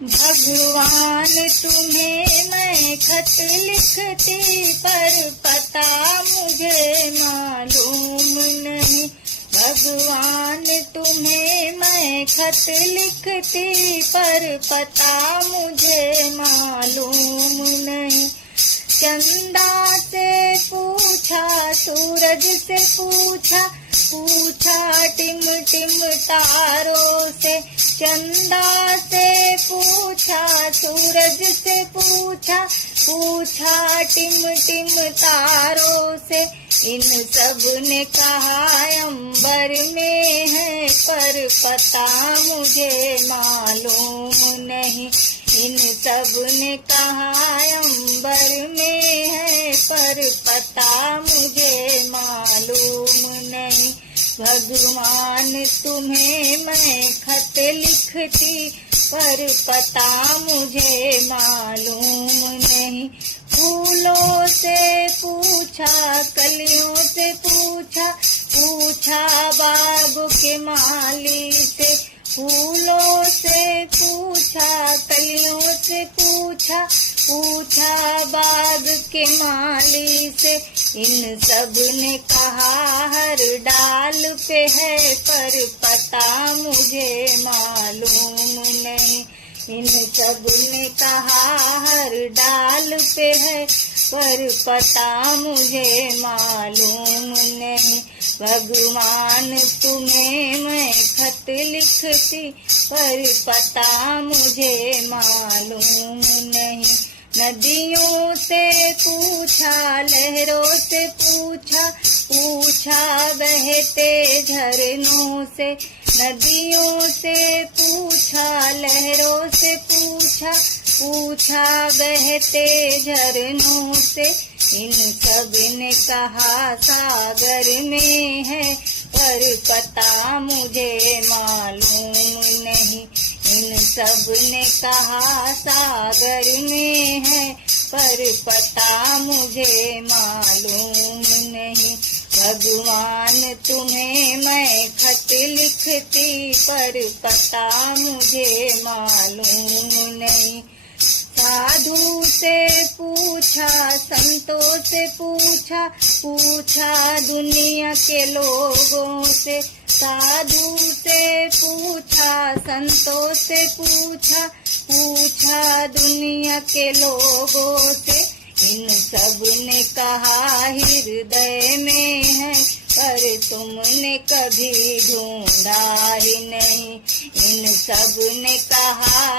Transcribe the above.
भगवान तुम्हें मैं खत लिखती पर पता मुझे मालूम नहीं। भगवान तुम्हें मैं खत लिखती पर पता मुझे मालूम नहीं। चंदा से पूछा, सूरज से पूछा, पूछा टिम टिम तारों से। चंदा से पूछा, सूरज से पूछा, पूछा टिम टिम तारों से। इन सब ने कहा अंबर में है पर पता मुझे मालूम नहीं। इन सब ने कहा अंबर में है पर पता मुझे मालूम नहीं। भगवान तुम्हें मैं खत लिखती पर पता मुझे मालूम नहीं। फूलों से पूछा, कलियों से पूछा, पूछा बाग के माली से। फूलों से पूछा, कलियों से पूछा, पूछा बाग के माली से। इन सब ने कहा हर डाल पे है पर पता मुझे मालूम नहीं। इन सब ने कहा हर डाल पे है पर पता मुझे मालूम नहीं। भगवान तुम्हें मैं खत लिखती पर पता मुझे मालूम नहीं। नदियों से पूछा, लहरों से पूछा, पूछा बहते झरनों से। नदियों से पूछा, लहरों से पूछा, पूछा बहते झरनों से। इन सब ने कहा सागर में है पर पता मुझे मालूम नहीं। इन सब ने कहा सागर में है पर पता मुझे मालूम नहीं। भगवान तुम्हें मैं खत लिखती पर पता मुझे मालूम नहीं। साधु से पूछा, संतों से पूछा, पूछा दुनिया के लोगों से। साधु से पूछा, संतों से पूछा, पूछा दुनिया के लोगों से। इन सब ने कहा हृदय में है पर तुमने कभी ढूंढा ही नहीं। इन सब ने कहा